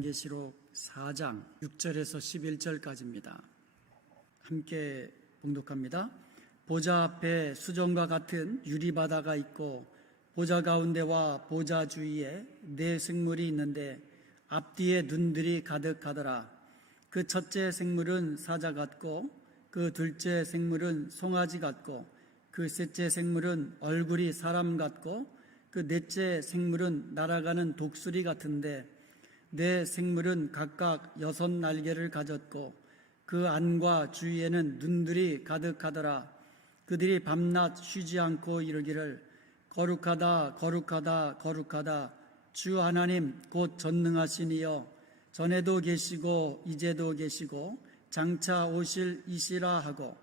요한계시록 4장 6절에서 11절까지입니다. 함께 봉독합니다. 보좌 앞에 수정과 같은 유리바다가 있고 보좌 가운데와 보좌 주위에 네 생물이 있는데 앞뒤에 눈들이 가득하더라. 그 첫째 생물은 사자 같고 그 둘째 생물은 송아지 같고 그 셋째 생물은 얼굴이 사람 같고 그 넷째 생물은 날아가는 독수리 같은데 네 생물은 각각 6날개를 가졌고 그 안과 주위에는 눈들이 가득하더라. 그들이 밤낮 쉬지 않고 이르기를 거룩하다 거룩하다 거룩하다 주 하나님 곧 전능하신 이여 전에도 계시고 이제도 계시고 장차 오실 이시라 하고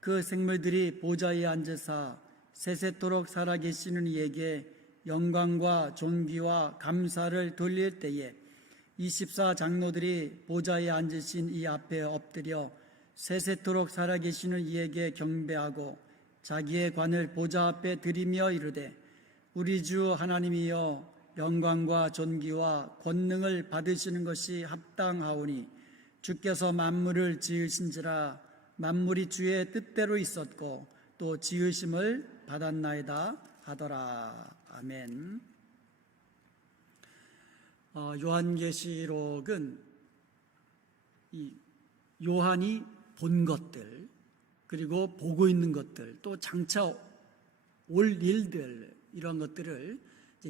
그 생물들이 보좌에 앉으사 세세토록 살아계시는 이에게 영광과 존귀와 감사를 돌릴 때에 24장로들이 보좌에 앉으신 이 앞에 엎드려 세세토록 살아계시는 이에게 경배하고 자기의 관을 보좌 앞에 드리며 이르되 우리 주 하나님이여 영광과 존귀와 권능을 받으시는 것이 합당하오니 주께서 만물을 지으신지라 만물이 주의 뜻대로 있었고 또 지으심을 받았나이다 하더라. 아멘. 요한계시록은 이 요한이 본 것들 그리고 보고 있는 것들 또 장차 올 일들 이런 것들을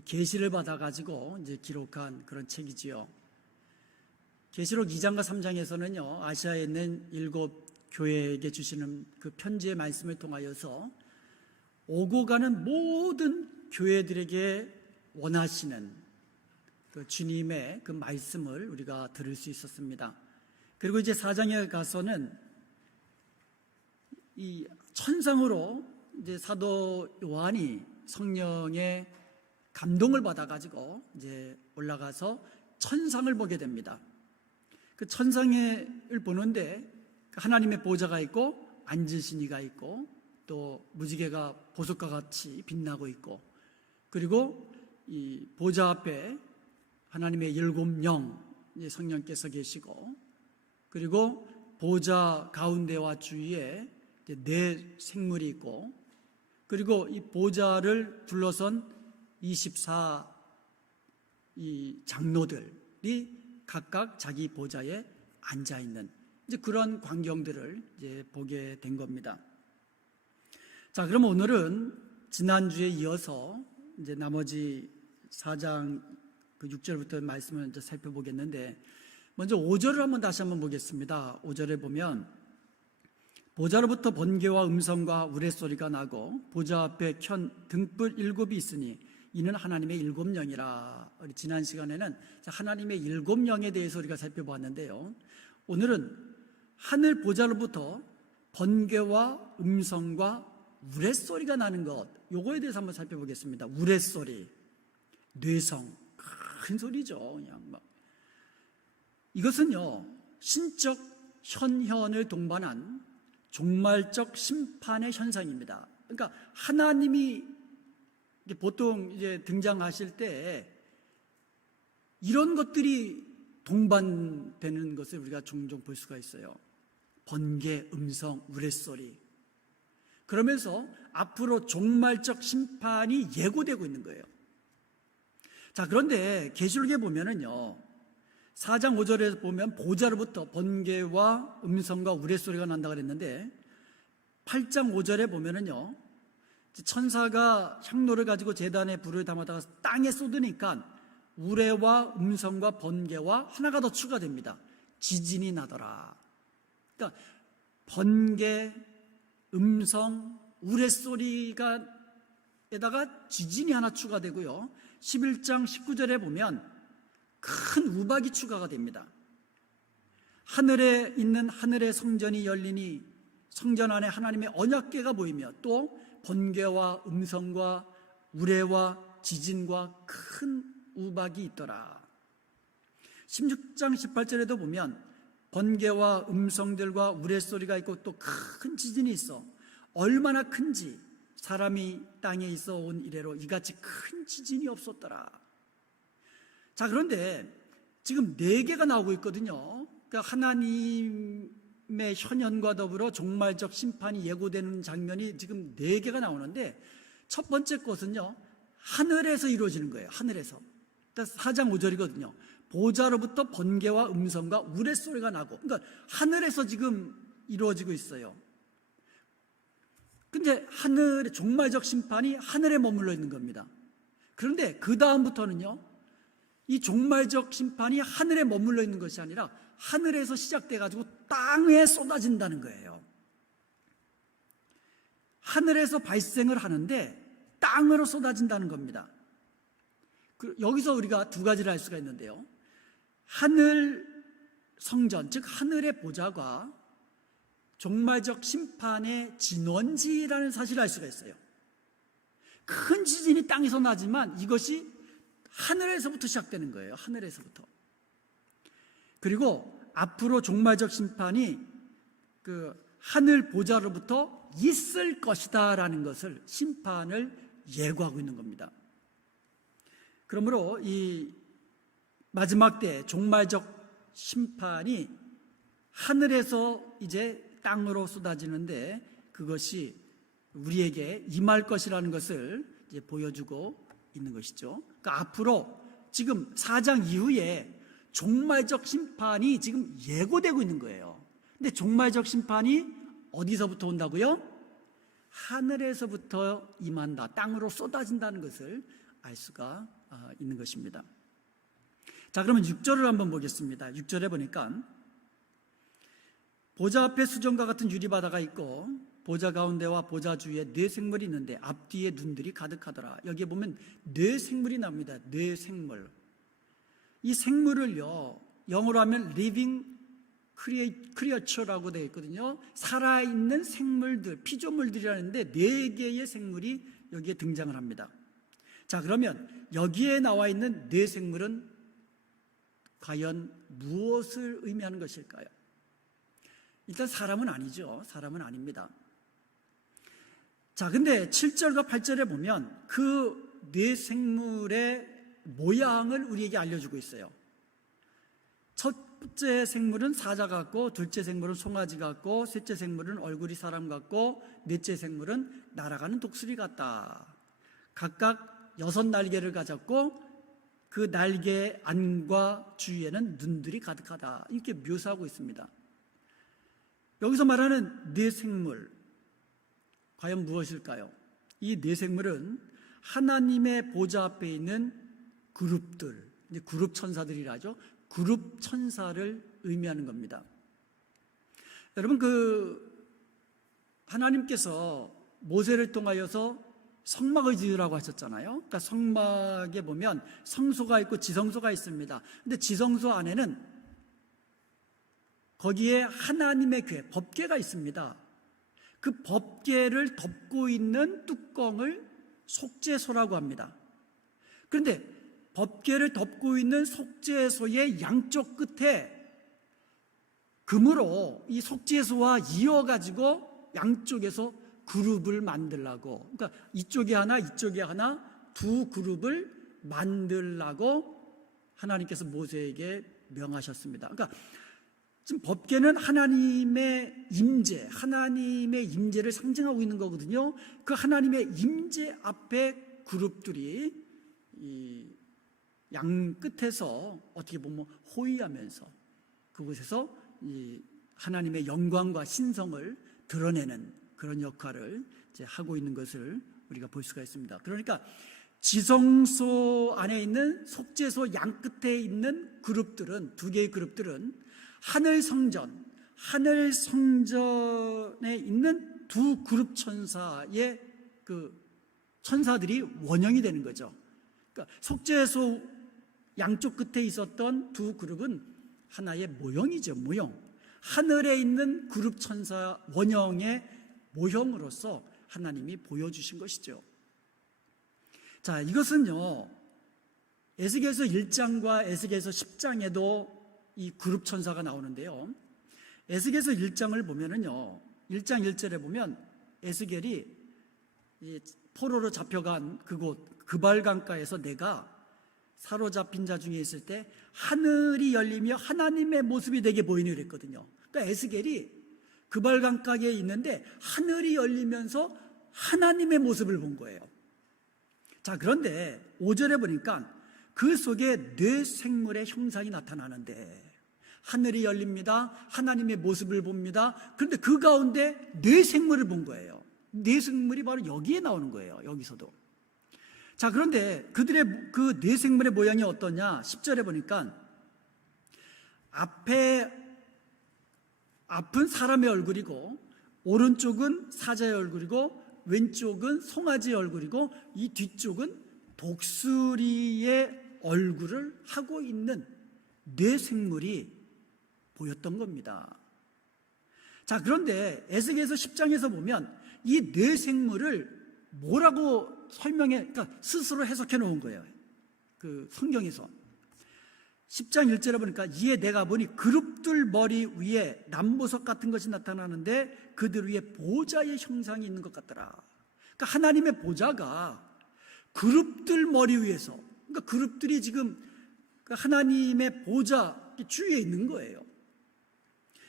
계시를 받아가지고 이제 기록한 그런 책이지요. 계시록 2장과 3장에서는요 아시아에 있는 7 교회에게 주시는 그 편지의 말씀을 통하여서 오고 가는 모든 교회들에게 원하시는 그 주님의 그 말씀을 우리가 들을 수 있었습니다. 그리고 이제 4장에 가서는 이 천상으로 이제 사도 요한이 성령의 감동을 받아가지고 이제 올라가서 천상을 보게 됩니다. 그 천상을 보는데 하나님의 보좌가 있고 앉으신 이가 있고 또 무지개가 보석과 같이 빛나고 있고 그리고 이 보좌 앞에 하나님의 7영 성령께서 계시고 그리고 보좌 가운데와 주위에 네 생물이 있고 그리고 이 보좌를 둘러선 24 이 장로들이 각각 자기 보좌에 앉아 있는 이제 그런 광경들을 이제 보게 된 겁니다. 자, 그럼 오늘은 지난주에 이어서 이제 나머지 4장 그 6절부터 말씀을 이제 살펴보겠는데 먼저 5절을 다시 한번 보겠습니다. 5절에 보면 보좌로부터 번개와 음성과 우레소리가 나고 보좌 앞에 켠 등불 7이 있으니 이는 하나님의 7영이라. 우리 지난 시간에는 하나님의 7영에 대해서 우리가 살펴보았는데요. 오늘은 하늘 보좌로부터 번개와 음성과 우레소리가 나는 것, 요거에 대해서 한번 살펴보겠습니다. 우레소리, 뇌성, 큰 소리죠. 그냥 막. 이것은요, 신적 현현을 동반한 종말적 심판의 현상입니다. 그러니까 하나님이 보통 이제 등장하실 때 이런 것들이 동반되는 것을 우리가 종종 볼 수가 있어요. 번개, 음성, 우레소리. 그러면서 앞으로 종말적 심판이 예고되고 있는 거예요. 자, 그런데 계시록에 보면은요, 4장 5절에 보면 보좌로부터 번개와 음성과 우레소리가 난다고 그랬는데 8장 5절에 보면은요, 천사가 향로를 가지고 제단에 불을 담아다가 땅에 쏟으니까 우레와 음성과 번개와 하나가 더 추가됩니다. 지진이 나더라. 그러니까 번개, 음성, 우레소리가 에다가 지진이 하나 추가되고요. 11장 19절에 보면 큰 우박이 추가가 됩니다. 하늘에 있는 하늘의 성전이 열리니 성전 안에 하나님의 언약궤가 보이며 또 번개와 음성과 우레와 지진과 큰 우박이 있더라. 16장 18절에도 보면 번개와 음성들과 우레소리가 있고 또 큰 지진이 있어 얼마나 큰지 사람이 땅에 있어 온 이래로 이같이 큰 지진이 없었더라. 자, 그런데 지금 4개가 나오고 있거든요. 그러니까 하나님의 현현과 더불어 종말적 심판이 예고되는 장면이 지금 4개가 나오는데, 첫 번째 것은요, 하늘에서 이루어지는 거예요. 하늘에서. 4장 5절이거든요. 보좌로부터 번개와 음성과 우레소리가 나고, 그러니까 하늘에서 지금 이루어지고 있어요. 근데 하늘의 종말적 심판이 하늘에 머물러 있는 겁니다. 그런데 그 다음부터는요, 이 종말적 심판이 하늘에 머물러 있는 것이 아니라 하늘에서 시작돼 가지고 땅에 쏟아진다는 거예요. 하늘에서 발생을 하는데 땅으로 쏟아진다는 겁니다. 여기서 우리가 두 가지를 알 수가 있는데요, 하늘 성전, 즉 하늘의 보좌가 종말적 심판의 진원지라는 사실을 알 수가 있어요. 큰 지진이 땅에서 나지만 이것이 하늘에서부터 시작되는 거예요. 하늘에서부터. 그리고 앞으로 종말적 심판이 그 하늘 보좌로부터 있을 것이다라는 것을, 심판을 예고하고 있는 겁니다. 그러므로 이 마지막 때 종말적 심판이 하늘에서 이제 땅으로 쏟아지는데, 그것이 우리에게 임할 것이라는 것을 이제 보여주고 있는 것이죠. 그러니까 앞으로 지금 4장 이후에 종말적 심판이 지금 예고되고 있는 거예요. 근데 종말적 심판이 어디서부터 온다고요? 하늘에서부터 임한다, 땅으로 쏟아진다는 것을 알 수가 있는 것입니다. 자, 그러면 6절을 한번 보겠습니다. 6절에 보니까 보좌 앞에 수정과 같은 유리바다가 있고 보좌 가운데와 보좌 주위에 네 생물이 있는데 앞뒤에 눈들이 가득하더라. 여기에 보면 네 생물이 나옵니다. 네 생물. 이 생물을요, 영어로 하면 living creature라고 되어 있거든요. 살아있는 생물들, 피조물들이라는데 네 개의 생물이 여기에 등장을 합니다. 자, 그러면 여기에 나와 있는 네 생물은 과연 무엇을 의미하는 것일까요? 일단 사람은 아니죠. 사람은 아닙니다. 자, 근데 7절과 8절에 보면 그 네 생물의 모양을 우리에게 알려주고 있어요. 첫째 생물은 사자 같고, 둘째 생물은 송아지 같고, 셋째 생물은 얼굴이 사람 같고, 넷째 생물은 날아가는 독수리 같다. 각각 6날개를 가졌고 그 날개 안과 주위에는 눈들이 가득하다. 이렇게 묘사하고 있습니다. 여기서 말하는 네 생물, 과연 무엇일까요? 이 네 생물은 하나님의 보좌 앞에 있는 그룹들, 그룹 천사들이라죠. 그룹 천사를 의미하는 겁니다. 여러분, 하나님께서 모세를 통하여서 성막을 지으라고 하셨잖아요. 그러니까 성막에 보면 성소가 있고 지성소가 있습니다. 근데 지성소 안에는 거기에 하나님의 궤, 법궤가 있습니다. 그 법궤를 덮고 있는 뚜껑을 속죄소라고 합니다. 그런데 법궤를 덮고 있는 속죄소의 양쪽 끝에 금으로 이 속죄소와 이어가지고 양쪽에서 그룹을 만들라고, 그러니까 이쪽에 하나 이쪽에 하나 두 그룹을 만들라고 하나님께서 모세에게 명하셨습니다. 그러니까 지금 법궤는 하나님의 임재, 하나님의 임재를 상징하고 있는 거거든요. 그 하나님의 임재 앞에 그룹들이 이 양 끝에서 어떻게 보면 호위하면서 그곳에서 이 하나님의 영광과 신성을 드러내는 그런 역할을 이제 하고 있는 것을 우리가 볼 수가 있습니다. 그러니까 지성소 안에 있는 속죄소 양 끝에 있는 그룹들은, 두 개의 그룹들은 하늘 성전에 있는 두 그룹 천사의 그 천사들이 원형이 되는 거죠. 그러니까 속죄소 양쪽 끝에 있었던 두 그룹은 하나의 모형이죠, 모형. 하늘에 있는 그룹 천사 원형의 모형으로서 하나님이 보여주신 것이죠. 자, 이것은요, 에스겔서 1장과 에스겔서 10장에도 이 그룹 천사가 나오는데요. 에스겔서 1장을 보면은요, 1장 1절에 보면 에스겔이 포로로 잡혀간 그곳 그발강가에서 내가 사로잡힌 자 중에 있을 때 하늘이 열리며 하나님의 모습이 되게 보이는 그랬거든요. 그러니까 에스겔이 그발강가에 있는데 하늘이 열리면서 하나님의 모습을 본 거예요. 자, 그런데 5절에 보니까 그 속에 뇌 생물의 형상이 나타나는데 하늘이 열립니다. 하나님의 모습을 봅니다. 그런데 그 가운데 뇌 생물을 본 거예요. 뇌 생물이 바로 여기에 나오는 거예요. 여기서도. 자, 그런데 그들의 그 뇌 생물의 모양이 어떠냐? 10절에 보니까 앞은 사람의 얼굴이고 오른쪽은 사자의 얼굴이고 왼쪽은 송아지의 얼굴이고 이 뒤쪽은 독수리의 얼굴을 하고 있는 뇌 생물이 보였던 겁니다. 자, 그런데 에스겔서 10장에서 보면 이 뇌 생물을 뭐라고 그러니까 스스로 해석해 놓은 거예요. 그 성경에서 10장 1절에 보니까 이에 내가 보니 그룹들 머리 위에 남보석 같은 것이 나타나는데 그들 위에 보좌의 형상이 있는 것 같더라. 그러니까 하나님의 보좌가 그룹들 머리 위에서, 그러니까 그룹들이 지금 하나님의 보좌 주위에 있는 거예요.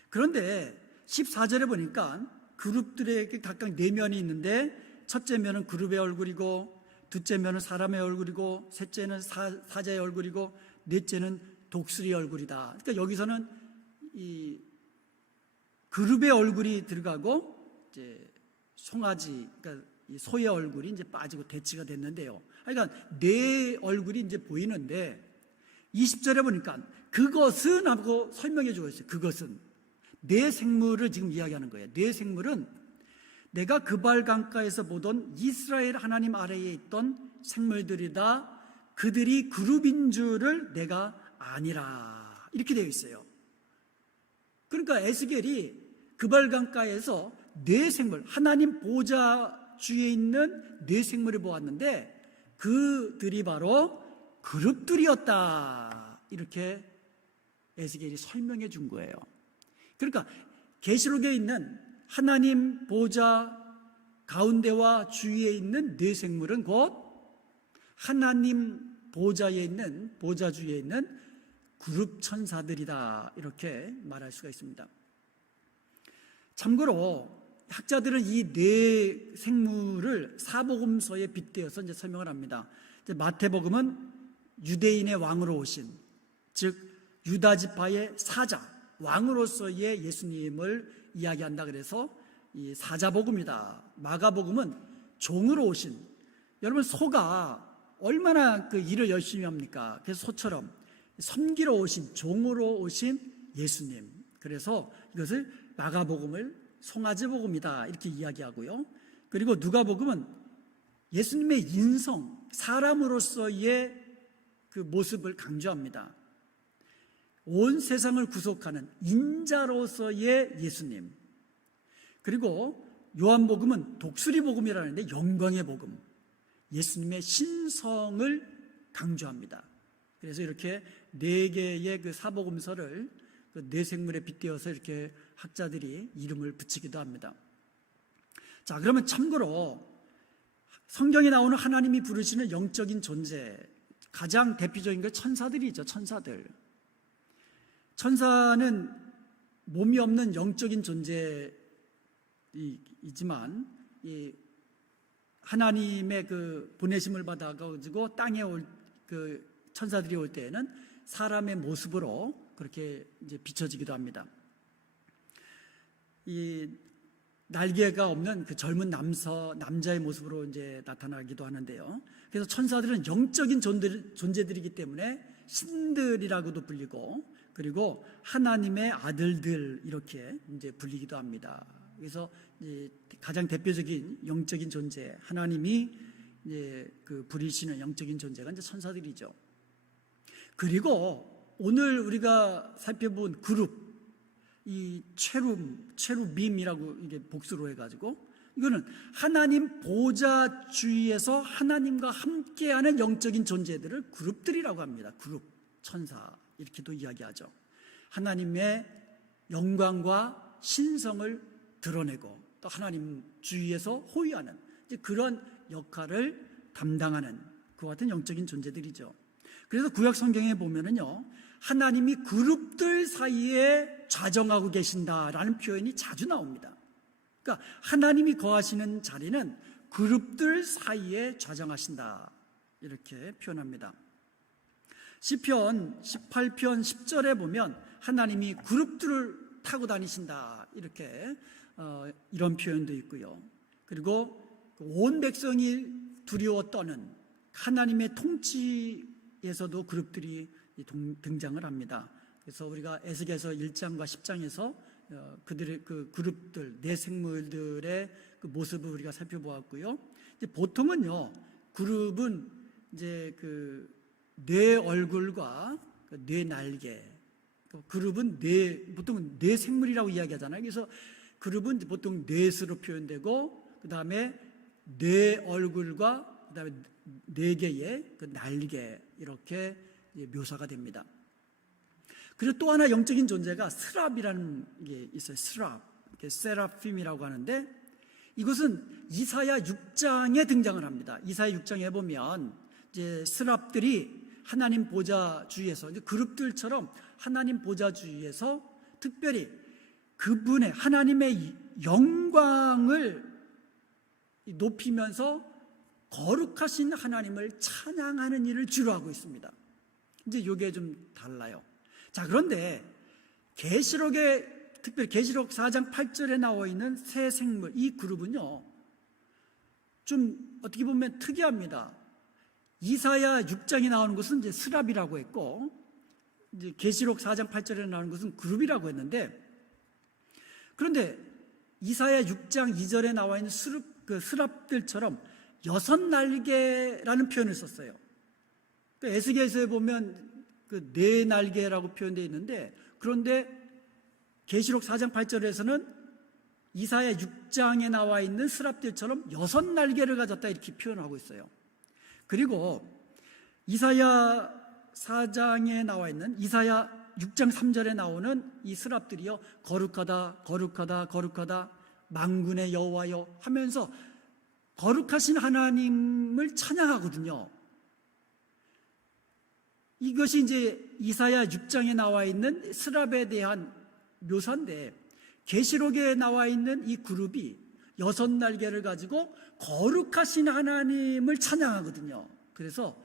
그런데 14절에 보니까 그룹들에게 각각 4면이 있는데 첫째 면은 그룹의 얼굴이고 둘째 면은 사람의 얼굴이고 셋째는 사자의 얼굴이고 넷째는 독수리의 얼굴이다. 그러니까 여기서는 이 그룹의 얼굴이 들어가고 이제 송아지, 그러니까 이 소의 얼굴이 이제 빠지고 대치가 됐는데요. 그러니까 네 얼굴이 이제 보이는데 20절에 보니까 그것은 하고 설명해 주고 있어요. 그것은 네 생물을 지금 이야기하는 거예요. 네 생물은 내가 그발 강가에서 보던 이스라엘 하나님 아래에 있던 생물들이다. 그들이 그룹인 줄을 내가 아니라. 이렇게 되어 있어요. 그러니까 에스겔이 그발 강가에서 네 생물, 하나님 보좌 주위에 있는 네 생물을 보았는데 그들이 바로 그룹들이었다. 이렇게 에스겔이 설명해 준 거예요. 그러니까 계시록에 있는 하나님 보좌 가운데와 주위에 있는 네 생물은 곧 하나님 보좌에 있는, 보좌 주위에 있는 그룹 천사들이다. 이렇게 말할 수가 있습니다. 참고로 학자들은 이 네 생물을 사복음서에 빗대어서 이제 설명을 합니다. 이제 마태복음은 유대인의 왕으로 오신, 즉 유다 지파의 사자, 왕으로서의 예수님을 이야기한다. 그래서 이 사자복음이다. 마가복음은 종으로 오신, 여러분 소가 얼마나 그 일을 열심히 합니까? 그래서 소처럼 섬기러 오신, 종으로 오신 예수님. 그래서 이것을 마가복음을 송아지복음이다 이렇게 이야기하고요. 그리고 누가복음은 예수님의 인성, 사람으로서의 그 모습을 강조합니다. 온 세상을 구속하는 인자로서의 예수님. 그리고 요한복음은 독수리복음이라는데 영광의 복음, 예수님의 신성을 강조합니다. 그래서 이렇게 네 개의 그 사복음서를 그 네 생물에 빗대어서 이렇게 학자들이 이름을 붙이기도 합니다. 자, 그러면 참고로 성경에 나오는 하나님이 부르시는 영적인 존재, 가장 대표적인 게 천사들이죠. 천사들. 천사는 몸이 없는 영적인 존재이지만 하나님의 그 보내심을 받아가지고 땅에 올 그 천사들이 올 때에는 사람의 모습으로 그렇게 이제 비춰지기도 합니다. 이 날개가 없는 그 젊은 남자의 모습으로 이제 나타나기도 하는데요. 그래서 천사들은 영적인 존재들이기 때문에 신들이라고도 불리고, 그리고 하나님의 아들들 이렇게 이제 불리기도 합니다. 그래서 가장 대표적인 영적인 존재, 하나님이 이제 그 부리시는 영적인 존재가 이제 천사들이죠. 그리고 오늘 우리가 살펴본 그룹, 이 체루빔이라고 이게 복수로 해가지고, 이거는 하나님 보좌 주위에서 하나님과 함께하는 영적인 존재들을 그룹들이라고 합니다. 그룹, 천사 이렇게도 이야기하죠. 하나님의 영광과 신성을 드러내고 또 하나님 주위에서 호위하는 그런 역할을 담당하는 그와 같은 영적인 존재들이죠. 그래서 구약 성경에 보면은요, 하나님이 그룹들 사이에 좌정하고 계신다라는 표현이 자주 나옵니다. 그러니까 하나님이 거하시는 자리는 그룹들 사이에 좌정하신다, 이렇게 표현합니다. 시편 18편 10절에 보면 하나님이 그룹들을 타고 다니신다, 이렇게 이런 표현도 있고요. 그리고 온 백성이 두려워 떠는 하나님의 통치에서도 그룹들이 등장을 합니다. 그래서 우리가 에스겔서 1장과 10장에서 그들의 그 그룹들, 네 생물들의 그 모습을 우리가 살펴보았고요. 이제 보통은요, 그룹은 이제 그 네 얼굴과 네 날개, 그룹은 보통 네 생물이라고 이야기하잖아요. 그래서 그룹은 보통 넷으로 표현되고, 그 다음에 네 얼굴과 그 다음에 네 개의 그 날개, 이렇게 묘사가 됩니다. 그리고 또 하나 영적인 존재가 스랍이라는 게 있어요. 스랍, 세라핌이라고 하는데, 이것은 이사야 6장에 등장을 합니다. 이사야 6장에 보면 이제 스랍들이 하나님 보좌 주위에서, 그룹들처럼 하나님 보좌 주위에서 특별히 그분의 하나님의 영광을 높이면서 거룩하신 하나님을 찬양하는 일을 주로 하고 있습니다. 이제 이게 좀 달라요. 자, 그런데 계시록에, 특별히 계시록 4장 8절에 나와 있는 새 생물, 이 그룹은요, 좀 어떻게 보면 특이합니다. 이사야 6장에 나오는 것은 이제 스랍이라고 했고, 이제 계시록 4장 8절에 나오는 것은 그룹이라고 했는데, 그런데 이사야 6장 2절에 나와 있는 스랍들처럼 여섯 날개라는 표현을 썼어요. 에스겔서에 보면 그 네 날개라고 표현되어 있는데, 그런데 계시록 4장 8절에서는 이사야 6장에 나와 있는 스랍들처럼 여섯 날개를 가졌다, 이렇게 표현하고 있어요. 그리고 이사야 4장에 나와 있는, 이사야 6장 3절에 나오는 이 스랍들이요, 거룩하다 거룩하다 거룩하다 만군의 여호와여 하면서 거룩하신 하나님을 찬양하거든요. 이것이 이제 이사야 6장에 나와 있는 스랍에 대한 묘사인데, 계시록에 나와 있는 이 그룹이 여섯 날개를 가지고 거룩하신 하나님을 찬양하거든요. 그래서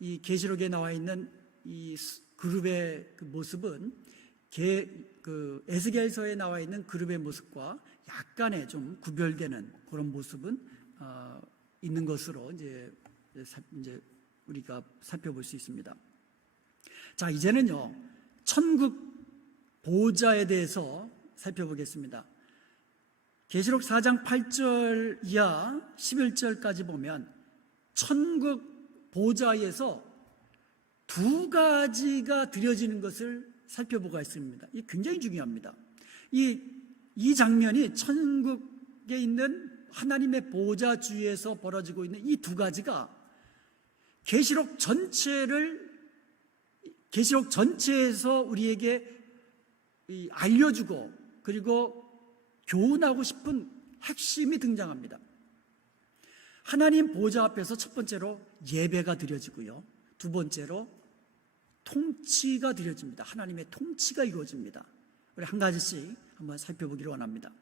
이 계시록에 나와 있는 이 그룹의 그 모습은 그 에스겔서에 나와 있는 그룹의 모습과 약간의 좀 구별되는 그런 모습은 있는 것으로 이제 우리가 살펴볼 수 있습니다. 자, 이제는요, 천국 보좌에 대해서 살펴보겠습니다. 계시록 4장 8절 이하 11절까지 보면 천국 보좌에서 두 가지가 드려지는 것을 살펴보고 있습니다. 이게 굉장히 중요합니다. 이 장면이 천국에 있는 하나님의 보좌 주위에서 벌어지고 있는 이 두 가지가 계시록 전체에서 우리에게 알려주고, 그리고 교훈하고 싶은 핵심이 등장합니다. 하나님 보좌 앞에서 첫 번째로 예배가 드려지고요, 두 번째로 통치가 드려집니다. 하나님의 통치가 이루어집니다. 우리 한 가지씩 한번 살펴보기를 원합니다.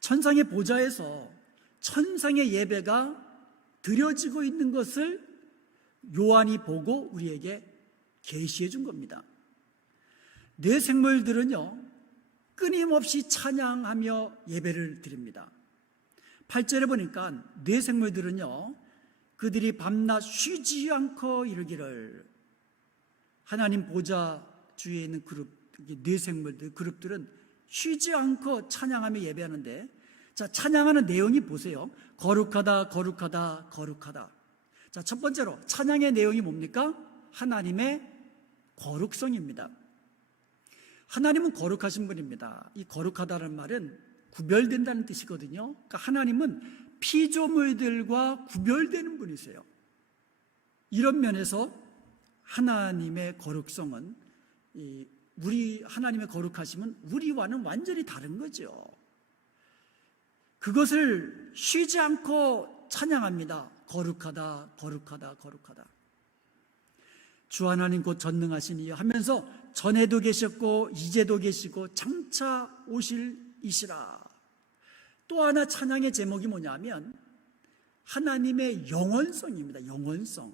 천상의 보좌에서 천상의 예배가 드려지고 있는 것을 요한이 보고 우리에게 계시해 준 겁니다. 네 생물들은요, 끊임없이 찬양하며 예배를 드립니다. 8절에 보니까 네 생물들은요, 그들이 밤낮 쉬지 않고 이르기를, 하나님 보좌 주위에 있는 네 생물들, 그룹들은 쉬지 않고 찬양하며 예배하는데, 자, 찬양하는 내용이 보세요. 거룩하다 거룩하다 거룩하다. 자, 첫 번째로 찬양의 내용이 뭡니까? 하나님의 거룩성입니다. 하나님은 거룩하신 분입니다. 이 거룩하다는 말은 구별된다는 뜻이거든요. 그러니까 하나님은 피조물들과 구별되는 분이세요. 이런 면에서 하나님의 거룩성은, 하나님의 거룩하심은 우리와는 완전히 다른 거죠. 그것을 쉬지 않고 찬양합니다. 거룩하다 거룩하다 거룩하다. 주 하나님 곧 전능하시니 하면서 전에도 계셨고 이제도 계시고 장차 오실 이시라. 또 하나 찬양의 제목이 뭐냐면 하나님의 영원성입니다. 영원성.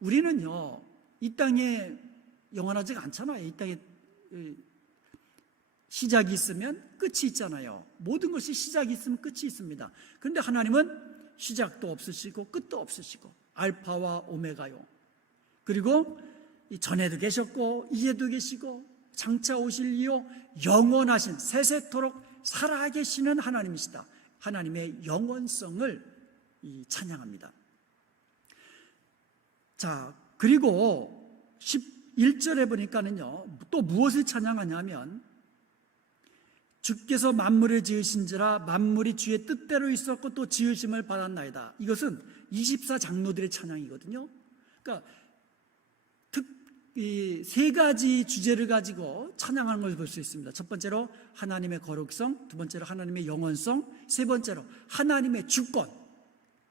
우리는요, 이 땅에 영원하지가 않잖아요. 이 땅에 시작이 있으면 끝이 있잖아요. 모든 것이 시작이 있으면 끝이 있습니다. 그런데 하나님은 시작도 없으시고 끝도 없으시고 알파와 오메가요. 그리고 전에도 계셨고 이제도 계시고 장차 오실 이요 영원하신 세세토록 살아계시는 하나님이시다. 하나님의 영원성을 찬양합니다. 자, 그리고 11절에 보니까는요, 또 무엇을 찬양하냐면 주께서 만물을 지으신지라 만물이 주의 뜻대로 있었고 또 지으심을 받았나이다. 이것은 24장로들의 찬양이거든요. 그러니까 이 세 가지 주제를 가지고 찬양하는 걸 볼 수 있습니다. 첫 번째로 하나님의 거룩성, 두 번째로 하나님의 영원성, 세 번째로 하나님의 주권.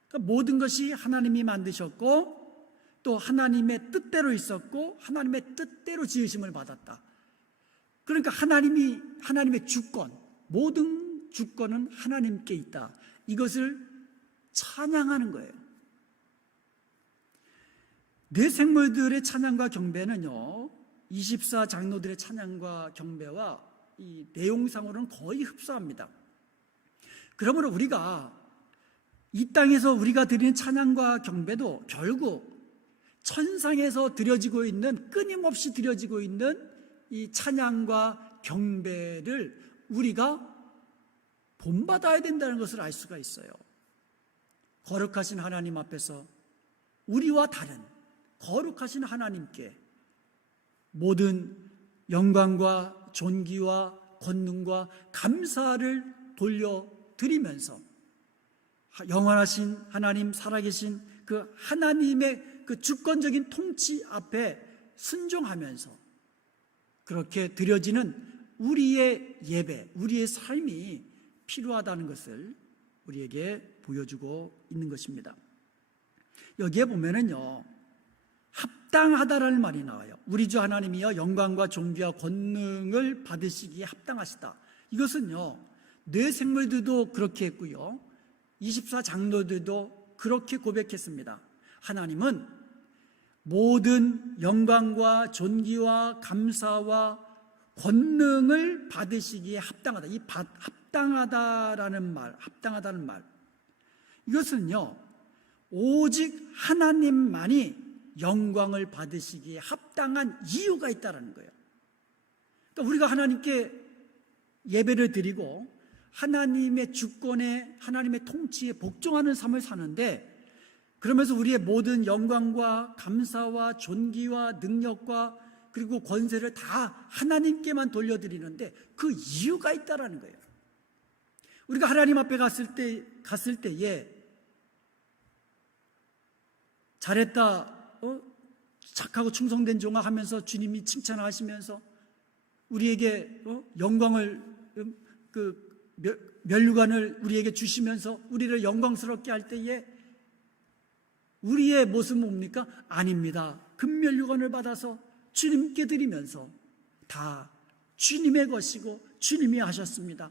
그러니까 모든 것이 하나님이 만드셨고 또 하나님의 뜻대로 있었고 하나님의 뜻대로 지으심을 받았다. 그러니까 하나님의 주권, 모든 주권은 하나님께 있다. 이것을 찬양하는 거예요. 내 생물들의 찬양과 경배는요, 24장로들의 찬양과 경배와 이 내용상으로는 거의 흡사합니다. 그러므로 우리가 이 땅에서 우리가 드리는 찬양과 경배도 결국 천상에서 드려지고 있는, 끊임없이 드려지고 있는 이 찬양과 경배를 우리가 본받아야 된다는 것을 알 수가 있어요. 거룩하신 하나님 앞에서 우리와 다른 거룩하신 하나님께 모든 영광과 존귀와 권능과 감사를 돌려드리면서 영원하신 하나님, 살아계신 그 하나님의 그 주권적인 통치 앞에 순종하면서 그렇게 드려지는 우리의 예배, 우리의 삶이 필요하다는 것을 우리에게 보여주고 있는 것입니다. 여기에 보면은요, 합당하다라는 말이 나와요. 우리 주 하나님이여 영광과 존귀와 권능을 받으시기에 합당하시다. 이것은요, 뇌 생물들도 그렇게 했고요, 24장로들도 그렇게 고백했습니다. 하나님은 모든 영광과 존귀와 감사와 권능을 받으시기에 합당하다. 이 합당하다는 말, 이것은요, 오직 하나님만이 영광을 받으시기에 합당한 이유가 있다는 거예요. 그러니까 우리가 하나님께 예배를 드리고 하나님의 주권에, 하나님의 통치에 복종하는 삶을 사는데, 그러면서 우리의 모든 영광과 감사와 존귀와 능력과 그리고 권세를 다 하나님께만 돌려드리는데 그 이유가 있다라는 거예요. 우리가 하나님 앞에 갔을 때에 잘했다, 착하고 충성된 종아 하면서 주님이 칭찬하시면서 우리에게 영광을, 면류관을 우리에게 주시면서 우리를 영광스럽게 할 때에 우리의 모습은 뭡니까? 아닙니다. 금면류관을 받아서 주님께 드리면서 다 주님의 것이고 주님이 하셨습니다.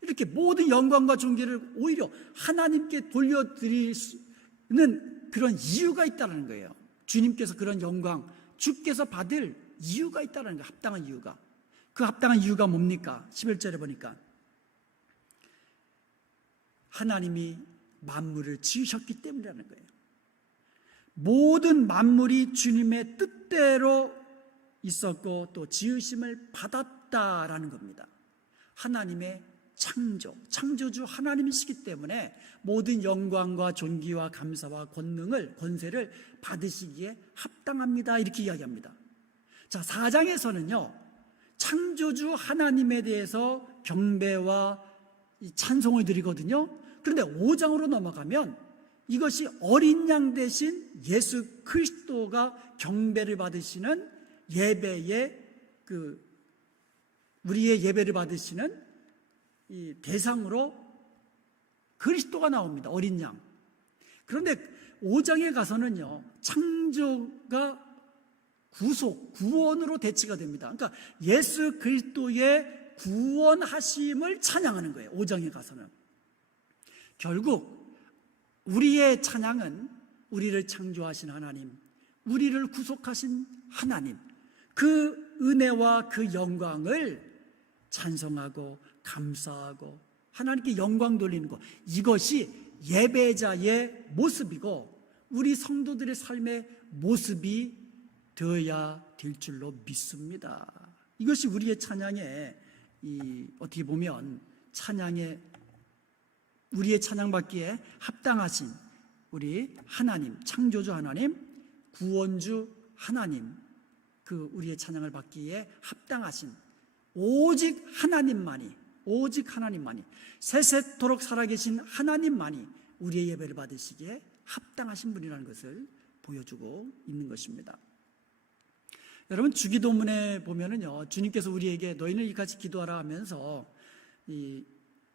이렇게 모든 영광과 존귀를 오히려 하나님께 돌려드리는 그런 이유가 있다는 거예요. 주님께서 그런 영광, 주께서 받을 이유가 있다는 거예요. 합당한 이유가. 그 합당한 이유가 뭡니까? 11절에 보니까 하나님이 만물을 지으셨기 때문이라는 거예요. 모든 만물이 주님의 뜻대로 있었고 또 지으심을 받았다라는 겁니다. 하나님의 창조주 하나님이시기 때문에 모든 영광과 존귀와 감사와 권세를 받으시기에 합당합니다. 이렇게 이야기합니다. 자, 4장에서는요, 창조주 하나님에 대해서 경배와 찬송을 드리거든요. 그런데 5장으로 넘어가면 이것이 어린 양 대신 예수 그리스도가 경배를 받으시는 예배의 우리의 예배를 받으시는 이 대상으로 그리스도가 나옵니다. 어린 양. 그런데 5장에 가서는요, 창조가 구속, 구원으로 대치가 됩니다. 그러니까 예수 그리스도의 구원하심을 찬양하는 거예요. 5장에 가서는. 결국 우리의 찬양은 우리를 창조하신 하나님, 우리를 구속하신 하나님, 그 은혜와 그 영광을 찬송하고 감사하고 하나님께 영광 돌리는 것, 이것이 예배자의 모습이고 우리 성도들의 삶의 모습이 되어야 될 줄로 믿습니다. 이것이 우리의 찬양의 어떻게 보면 우리의 찬양받기에 합당하신 우리 하나님, 창조주 하나님, 구원주 하나님, 그 우리의 찬양을 받기에 합당하신 오직 하나님만이 세세토록 살아계신 하나님만이 우리의 예배를 받으시기에 합당하신 분이라는 것을 보여주고 있는 것입니다. 여러분, 주기도문에 보면은요, 주님께서 우리에게 너희는 이같이 기도하라 하면서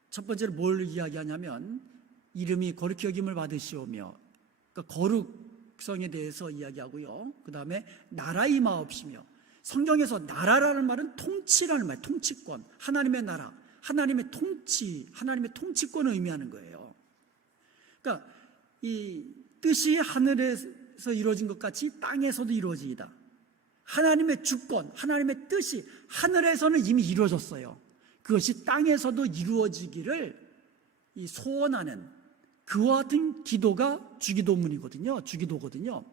첫 번째로 뭘 이야기하냐면 이름이 거룩히 여김을 받으시오며, 그러니까 거룩성에 대해서 이야기하고요. 그 다음에 나라 임하옵시며, 성경에서 나라라는 말은 통치라는 말, 통치권, 하나님의 나라, 하나님의 통치, 하나님의 통치권을 의미하는 거예요. 그러니까 이 뜻이 하늘에서 이루어진 것 같이 땅에서도 이루어지이다. 하나님의 주권, 하나님의 뜻이 하늘에서는 이미 이루어졌어요. 그것이 땅에서도 이루어지기를 소원하는 그와 같은 기도가 주기도문이거든요. 주기도거든요.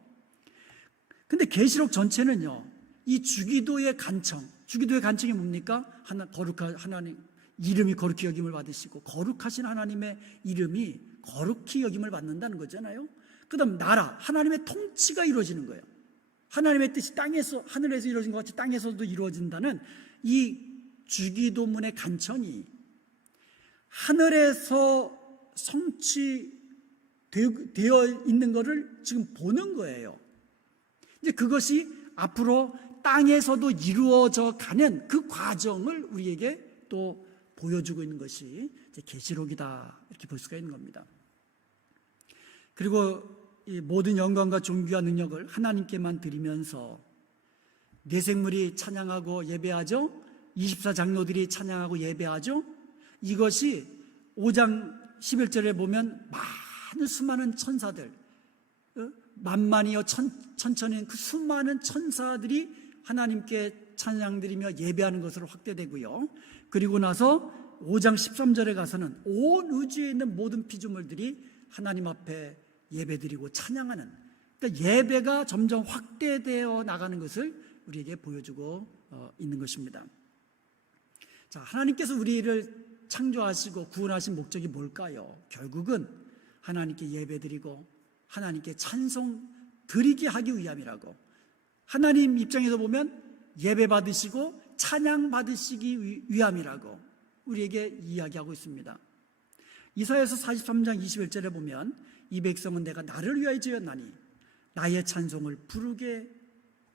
근데 계시록 전체는요, 이 주기도의 간청이 뭡니까? 하나님 이름이 거룩히 여김을 받으시고 거룩하신 하나님의 이름이 거룩히 여김을 받는다는 거잖아요. 그 다음 나라, 하나님의 통치가 이루어지는 거예요. 하나님의 뜻이 땅에서, 하늘에서 이루어진 것 같이 땅에서도 이루어진다는 이 주기도문의 간청이 하늘에서 성취되어 있는 것을 지금 보는 거예요. 이제 그것이 앞으로 땅에서도 이루어져 가는 그 과정을 우리에게 또 보여주고 있는 것이 계시록이다, 이렇게 볼 수가 있는 겁니다. 그리고 이 모든 영광과 존귀와 능력을 하나님께만 드리면서 내생물이 찬양하고 예배하죠. 24장로들이 찬양하고 예배하죠. 이것이 5장 11절에 보면 많은 수많은 천사들, 만만이요 천천인 그 수많은 천사들이 하나님께 찬양드리며 예배하는 것으로 확대되고요. 그리고 나서 5장 13절에 가서는 온 우주에 있는 모든 피조물들이 하나님 앞에 예배드리고 찬양하는, 그러니까 예배가 점점 확대되어 나가는 것을 우리에게 보여주고 있는 것입니다. 자, 하나님께서 우리를 창조하시고 구원하신 목적이 뭘까요? 결국은 하나님께 예배드리고 하나님께 찬송 드리게 하기 위함이라고, 하나님 입장에서 보면 예배 받으시고 찬양 받으시기 위함이라고 우리에게 이야기하고 있습니다. 이사야서 43장 21절에 보면 이 백성은 내가 나를 위하여 지었나니 나의 찬송을 부르게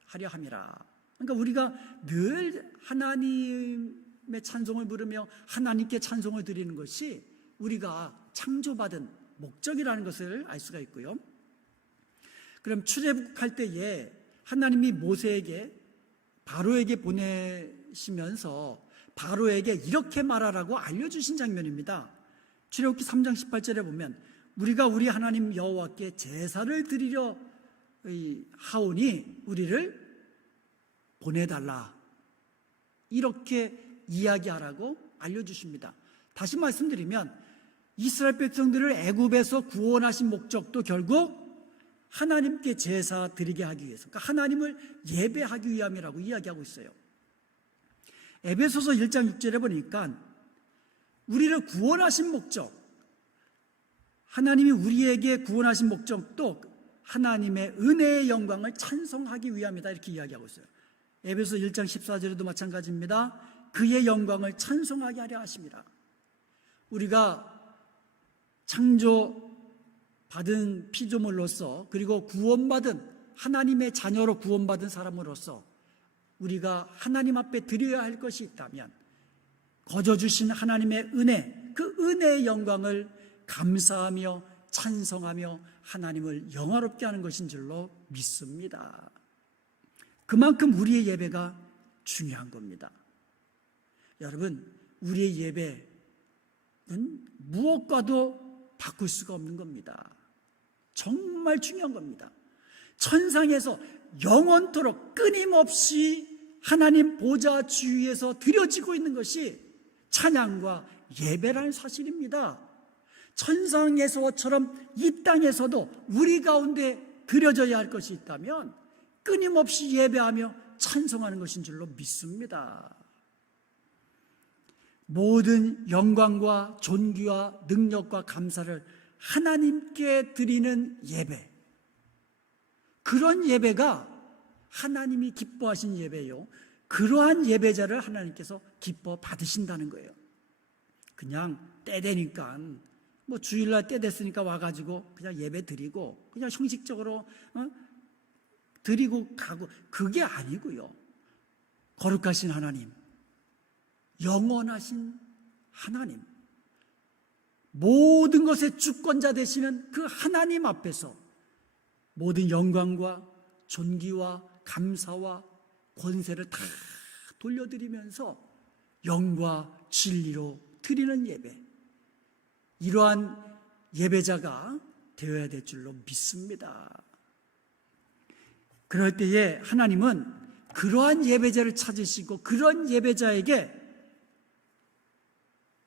하려 함이라. 그러니까 우리가 늘 하나님의 찬송을 부르며 하나님께 찬송을 드리는 것이 우리가 창조받은 목적이라는 것을 알 수가 있고요. 그럼 출애굽할 때에 하나님이 모세에게 바로에게 보내시면서 바로에게 이렇게 말하라고 알려주신 장면입니다. 출애굽기 3장 18절에 보면 우리가 우리 하나님 여호와께 제사를 드리려 하오니 우리를 보내달라, 이렇게 이야기하라고 알려주십니다. 다시 말씀드리면 이스라엘 백성들을 애굽에서 구원하신 목적도 결국 하나님께 제사 드리게 하기 위해서, 그러니까 하나님을 예배하기 위함이라고 이야기하고 있어요. 에베소서 1장 6절에 보니까 우리를 구원하신 목적, 하나님이 우리에게 구원하신 목적도 하나님의 은혜의 영광을 찬송하기 위함이다, 이렇게 이야기하고 있어요. 에베소 1장 14절에도 마찬가지입니다. 그의 영광을 찬송하게 하려 하십니다. 우리가 창조받은 피조물로서, 그리고 구원받은 하나님의 자녀로 구원받은 사람으로서 우리가 하나님 앞에 드려야 할 것이 있다면 거저 주신 하나님의 은혜, 그 은혜의 영광을 감사하며 찬송하며 하나님을 영화롭게 하는 것인 줄로 믿습니다. 그만큼 우리의 예배가 중요한 겁니다. 여러분, 우리의 예배는 무엇과도 바꿀 수가 없는 겁니다. 정말 중요한 겁니다. 천상에서 영원토록 끊임없이 하나님 보좌 주위에서 드려지고 있는 것이 찬양과 예배라는 사실입니다. 천상에서처럼 이 땅에서도 우리 가운데 드려져야 할 것이 있다면 끊임없이 예배하며 찬송하는 것인 줄로 믿습니다. 모든 영광과 존귀와 능력과 감사를 하나님께 드리는 예배, 그런 예배가 하나님이 기뻐하신 예배요, 그러한 예배자를 하나님께서 기뻐 받으신다는 거예요. 그냥 때 되니까 뭐 주일날 때 됐으니까 와가지고 그냥 예배 드리고 그냥 형식적으로 드리고 가고, 그게 아니고요. 거룩하신 하나님, 영원하신 하나님, 모든 것의 주권자 되시는 그 하나님 앞에서 모든 영광과 존귀와 감사와 권세를 다 돌려드리면서 영과 진리로 드리는 예배, 이러한 예배자가 되어야 될 줄로 믿습니다. 그럴 때에 하나님은 그러한 예배자를 찾으시고 그런 예배자에게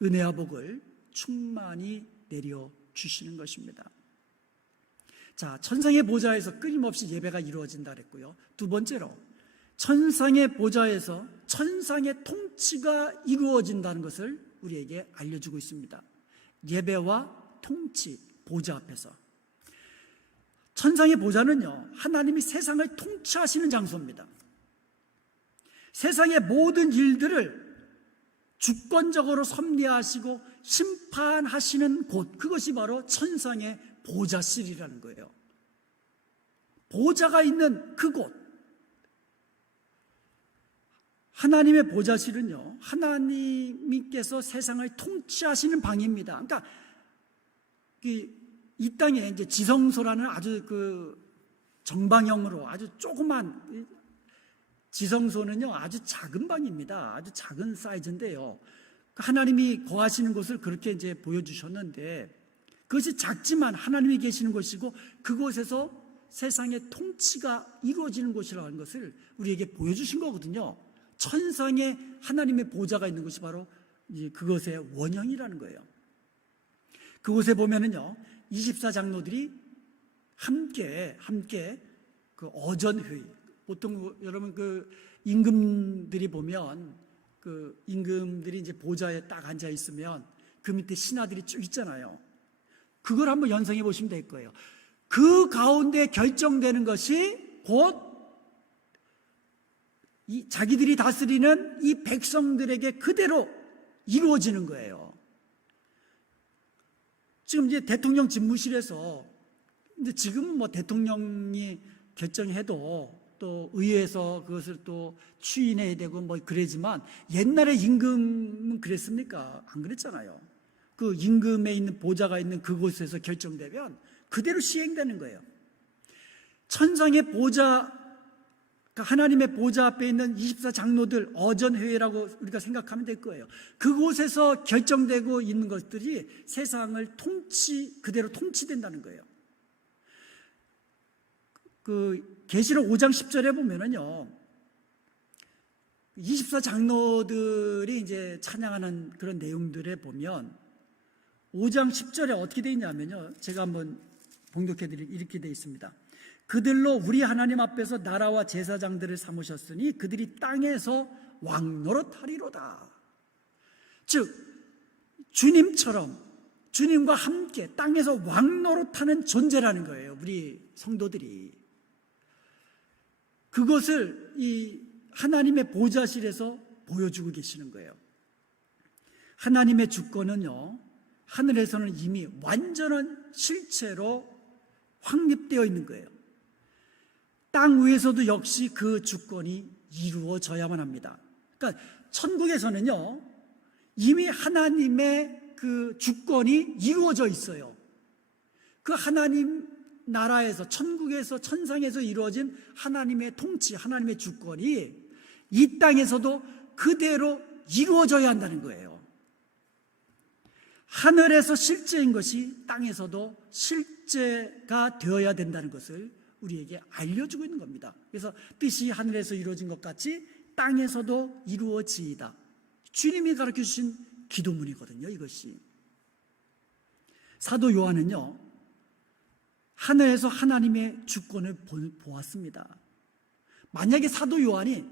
은혜와 복을 충만히 내려주시는 것입니다. 자, 천상의 보좌에서 끊임없이 예배가 이루어진다 그랬고요. 두 번째로, 천상의 보좌에서 천상의 통치가 이루어진다는 것을 우리에게 알려주고 있습니다. 예배와 통치, 보좌 앞에서. 천상의 보좌는요, 하나님이 세상을 통치하시는 장소입니다. 세상의 모든 일들을 주권적으로 섭리하시고 심판하시는 곳, 그것이 바로 천상의 보좌실이라는 거예요. 보좌가 있는 그곳, 하나님의 보좌실은요, 하나님께서 세상을 통치하시는 방입니다. 그러니까 이 땅에 이제 지성소라는 아주 그 정방형으로 아주 조그만 지성소는요, 아주 작은 방입니다. 아주 작은 사이즈인데요. 하나님이 거하시는 곳을 그렇게 이제 보여주셨는데, 그것이 작지만 하나님이 계시는 곳이고 그곳에서 세상의 통치가 이루어지는 곳이라는 것을 우리에게 보여주신 거거든요. 천상에 하나님의 보좌가 있는 것이 바로 그것의 원형이라는 거예요. 그곳에 보면은요, 24장로들이 함께 그 어전회의, 보통 여러분 그 임금들이 보면 그 임금들이 이제 보좌에 딱 앉아 있으면 그 밑에 신하들이 쭉 있잖아요. 그걸 한번 연상해 보시면 될 거예요. 그 가운데 결정되는 것이 곧 자기들이 다스리는 이 백성들에게 그대로 이루어지는 거예요. 지금 이제 대통령 집무실에서, 근데 지금은 뭐 대통령이 결정해도 또 의회에서 그것을 또 추인해야 되고 뭐 그러지만, 옛날에 임금은 그랬습니까? 안 그랬잖아요. 그 임금에 있는 보좌가 있는 그곳에서 결정되면 그대로 시행되는 거예요. 천상의 보좌, 하나님의 보좌 앞에 있는 24장로들, 어전회의라고 우리가 생각하면 될 거예요. 그곳에서 결정되고 있는 것들이 세상을 그대로 통치된다는 거예요. 그 계시록 5장 10절에 보면은요, 24장로들이 이제 찬양하는 그런 내용들에 보면 5장 10절에 어떻게 되어 있냐면요, 제가 한번 봉독해드리면 이렇게 되어 있습니다. 그들로 우리 하나님 앞에서 나라와 제사장들을 삼으셨으니 그들이 땅에서 왕노릇하리로다. 즉 주님처럼, 주님과 함께 땅에서 왕노릇하는 존재라는 거예요. 우리 성도들이 그것을 이 하나님의 보좌실에서 보여주고 계시는 거예요. 하나님의 주권은요, 하늘에서는 이미 완전한 실체로 확립되어 있는 거예요. 땅 위에서도 역시 그 주권이 이루어져야만 합니다. 그러니까 천국에서는요, 이미 하나님의 그 주권이 이루어져 있어요. 그 하나님 나라에서, 천국에서, 천상에서 이루어진 하나님의 통치, 하나님의 주권이 이 땅에서도 그대로 이루어져야 한다는 거예요. 하늘에서 실제인 것이 땅에서도 실제가 되어야 된다는 것을 우리에게 알려주고 있는 겁니다. 그래서 뜻이 하늘에서 이루어진 것 같이 땅에서도 이루어지이다. 주님이 가르쳐주신 기도문이거든요, 이것이. 사도 요한은요, 하늘에서 하나님의 주권을 보았습니다. 만약에 사도 요한이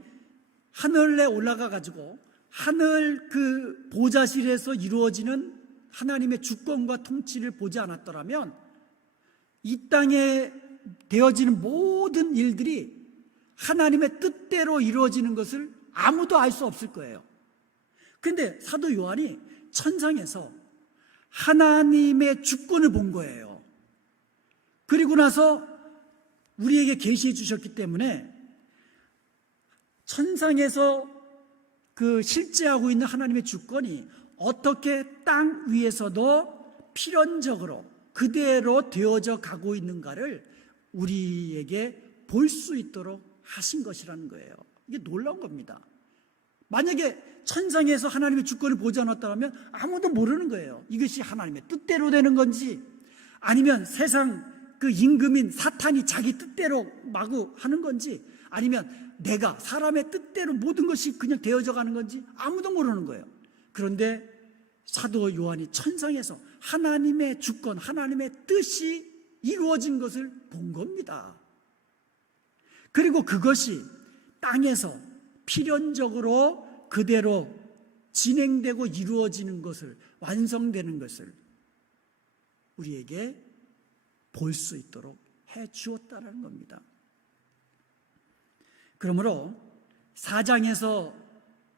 하늘에 올라가 가지고 하늘 그 보좌실에서 이루어지는 하나님의 주권과 통치를 보지 않았더라면 이 땅에 되어지는 모든 일들이 하나님의 뜻대로 이루어지는 것을 아무도 알 수 없을 거예요. 그런데 사도 요한이 천상에서 하나님의 주권을 본 거예요. 그리고 나서 우리에게 계시해 주셨기 때문에 천상에서 그 실제하고 있는 하나님의 주권이 어떻게 땅 위에서도 필연적으로 그대로 되어져 가고 있는가를 우리에게 볼 수 있도록 하신 것이라는 거예요. 이게 놀라운 겁니다. 만약에 천상에서 하나님의 주권을 보지 않았다면 아무도 모르는 거예요. 이것이 하나님의 뜻대로 되는 건지, 아니면 세상 그 임금인 사탄이 자기 뜻대로 마구 하는 건지, 아니면 내가 사람의 뜻대로 모든 것이 그냥 되어져 가는 건지 아무도 모르는 거예요. 그런데 사도 요한이 천상에서 하나님의 주권, 하나님의 뜻이 이루어진 것을 본 겁니다. 그리고 그것이 땅에서 필연적으로 그대로 진행되고 이루어지는 것을, 완성되는 것을 우리에게 볼 수 있도록 해 주었다는 겁니다. 그러므로 4장에서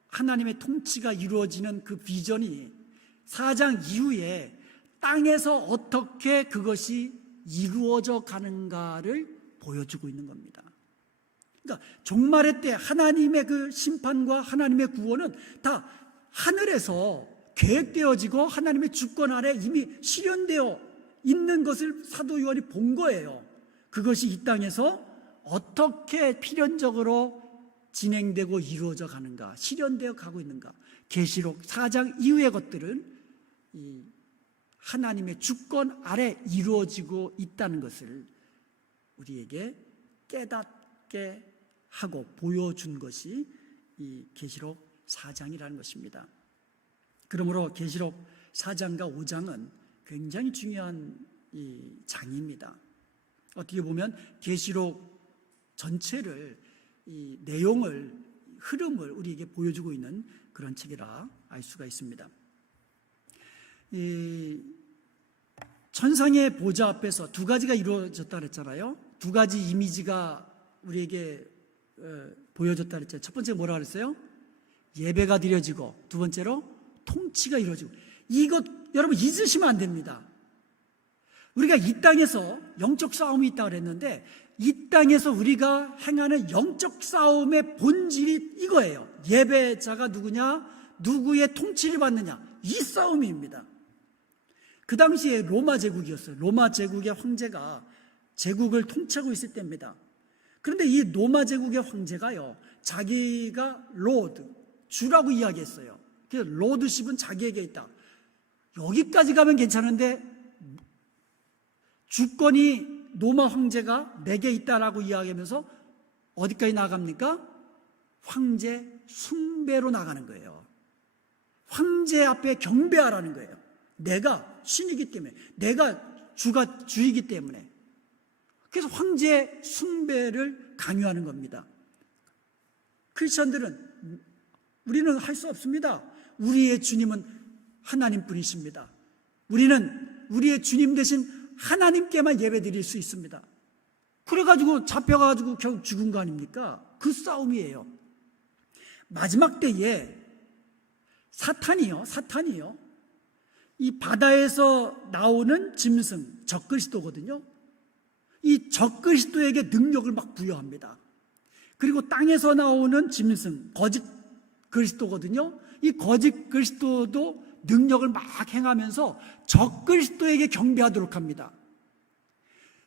하나님의 통치가 이루어지는 그 비전이 4장 이후에 땅에서 어떻게 그것이 이루어져 가는가를 보여주고 있는 겁니다. 그러니까 종말의 때 하나님의 그 심판과 하나님의 구원은 다 하늘에서 계획되어지고 하나님의 주권 아래 이미 실현되어 있는 것을 사도 요한이 본 거예요. 그것이 이 땅에서 어떻게 필연적으로 진행되고 이루어져 가는가, 실현되어 가고 있는가. 계시록 4장 이후의 것들은 이 하나님의 주권 아래 이루어지고 있다는 것을 우리에게 깨닫게 하고 보여준 것이 이 계시록 4장이라는 것입니다. 그러므로 계시록 4장과 5장은 굉장히 중요한 이 장입니다. 어떻게 보면 계시록 전체를, 이 내용을, 흐름을 우리에게 보여주고 있는 그런 책이라 알 수가 있습니다. 이 천상의 보좌 앞에서 두 가지가 이루어졌다 그랬잖아요. 두 가지 이미지가 우리에게 보여졌다 그랬잖아요. 첫 번째 뭐라 그랬어요? 예배가 드려지고, 두 번째로 통치가 이루어지고. 이것 여러분 잊으시면 안 됩니다. 우리가 이 땅에서 영적 싸움이 있다고 그랬는데, 이 땅에서 우리가 행하는 영적 싸움의 본질이 이거예요. 예배자가 누구냐, 누구의 통치를 받느냐, 이 싸움입니다. 그 당시에 로마 제국이었어요. 로마 제국의 황제가 제국을 통치하고 있을 때입니다. 그런데 이 로마 제국의 황제가요, 자기가 로드, 주라고 이야기했어요. 그래서 로드십은 자기에게 있다. 여기까지 가면 괜찮은데 주권이 로마 황제가 내게 있다라고 이야기하면서 어디까지 나갑니까? 황제 숭배로 나가는 거예요. 황제 앞에 경배하라는 거예요. 내가 신이기 때문에, 내가 주이기 때문에. 그래서 황제 숭배를 강요하는 겁니다. 크리스천들은 우리는 할 수 없습니다. 우리의 주님은 하나님뿐이십니다. 우리는 우리의 주님 대신 하나님께만 예배드릴 수 있습니다. 그래가지고 잡혀가지고 결국 죽은 거 아닙니까? 그 싸움이에요. 마지막 때에 사탄이요, 이 바다에서 나오는 짐승, 적그리스도거든요. 이 적그리스도에게 능력을 막 부여합니다. 그리고 땅에서 나오는 짐승, 거짓 그리스도거든요. 이 거짓 그리스도도 능력을 막 행하면서 적그리스도에게 경배하도록 합니다.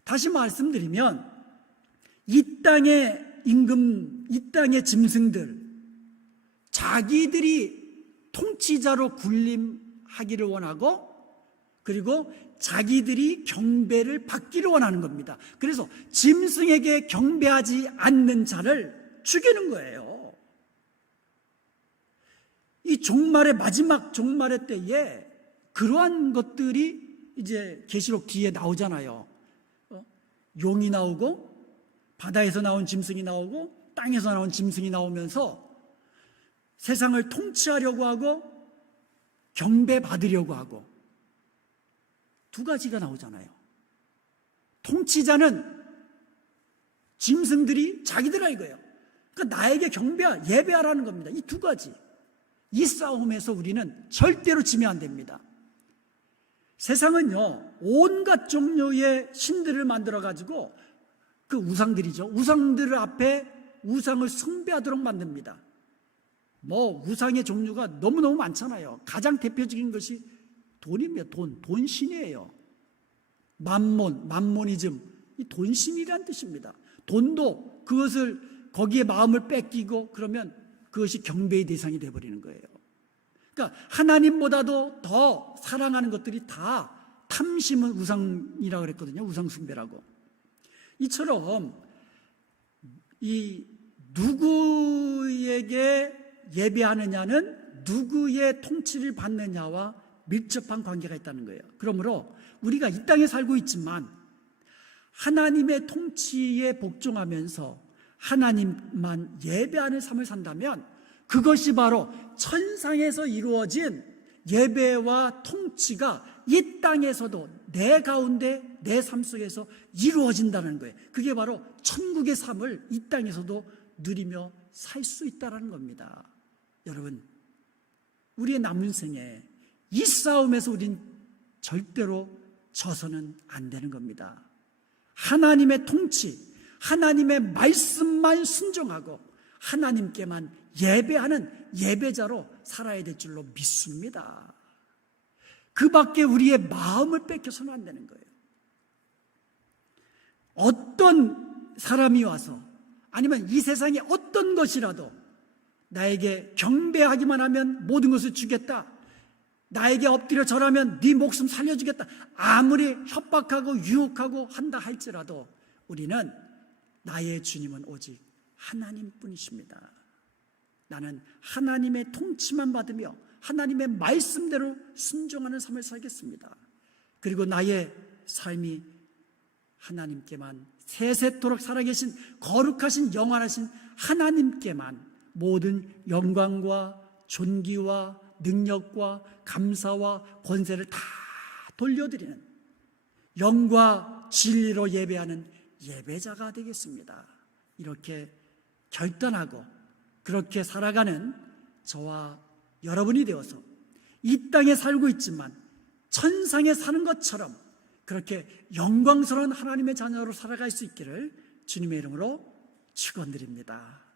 다시 말씀드리면 이 땅의 임금, 이 땅의 짐승들, 자기들이 통치자로 군림하기를 원하고 그리고 자기들이 경배를 받기를 원하는 겁니다. 그래서 짐승에게 경배하지 않는 자를 죽이는 거예요. 이 종말의 마지막 종말의 때에 그러한 것들이 이제 계시록 뒤에 나오잖아요. 용이 나오고 바다에서 나온 짐승이 나오고 땅에서 나온 짐승이 나오면서 세상을 통치하려고 하고 경배받으려고 하고 두 가지가 나오잖아요. 통치자는 짐승들이 자기들아 이거예요. 그러니까 나에게 예배하라는 겁니다. 이 두 가지. 이 싸움에서 우리는 절대로 지면 안 됩니다. 세상은요, 온갖 종류의 신들을 만들어가지고 그 우상들이죠. 우상들 앞에 우상을 숭배하도록 만듭니다. 우상의 종류가 너무너무 많잖아요. 가장 대표적인 것이 돈입니다. 돈신이에요. 만모니즘, 이 돈신이란 뜻입니다. 돈도 그것을 거기에 마음을 뺏기고 그러면 그것이 경배의 대상이 되어버리는 거예요. 그러니까 하나님보다도 더 사랑하는 것들이 다 탐심은 우상이라고 그랬거든요. 우상숭배라고. 이처럼 이 누구에게 예배하느냐는 누구의 통치를 받느냐와 밀접한 관계가 있다는 거예요. 그러므로 우리가 이 땅에 살고 있지만 하나님의 통치에 복종하면서 하나님만 예배하는 삶을 산다면 그것이 바로 천상에서 이루어진 예배와 통치가 이 땅에서도 내 가운데 내 삶 속에서 이루어진다는 거예요. 그게 바로 천국의 삶을 이 땅에서도 누리며 살 수 있다는 겁니다. 여러분, 우리의 남은 생에 이 싸움에서 우린 절대로 져서는 안 되는 겁니다. 하나님의 통치, 하나님의 말씀만 순종하고 하나님께만 예배하는 예배자로 살아야 될 줄로 믿습니다. 그 밖에 우리의 마음을 뺏겨서는 안 되는 거예요. 어떤 사람이 와서 아니면 이 세상의 어떤 것이라도 나에게 경배하기만 하면 모든 것을 주겠다, 나에게 엎드려 절하면 네 목숨 살려주겠다, 아무리 협박하고 유혹하고 한다 할지라도 우리는 나의 주님은 오직 하나님뿐이십니다. 나는 하나님의 통치만 받으며 하나님의 말씀대로 순종하는 삶을 살겠습니다. 그리고 나의 삶이 하나님께만 세세토록 살아계신 거룩하신 영원하신 하나님께만 모든 영광과 존귀와 능력과 감사와 권세를 다 돌려드리는 영과 진리로 예배하는 예배자가 되겠습니다. 이렇게 결단하고 그렇게 살아가는 저와 여러분이 되어서 이 땅에 살고 있지만 천상에 사는 것처럼 그렇게 영광스러운 하나님의 자녀로 살아갈 수 있기를 주님의 이름으로 축원드립니다.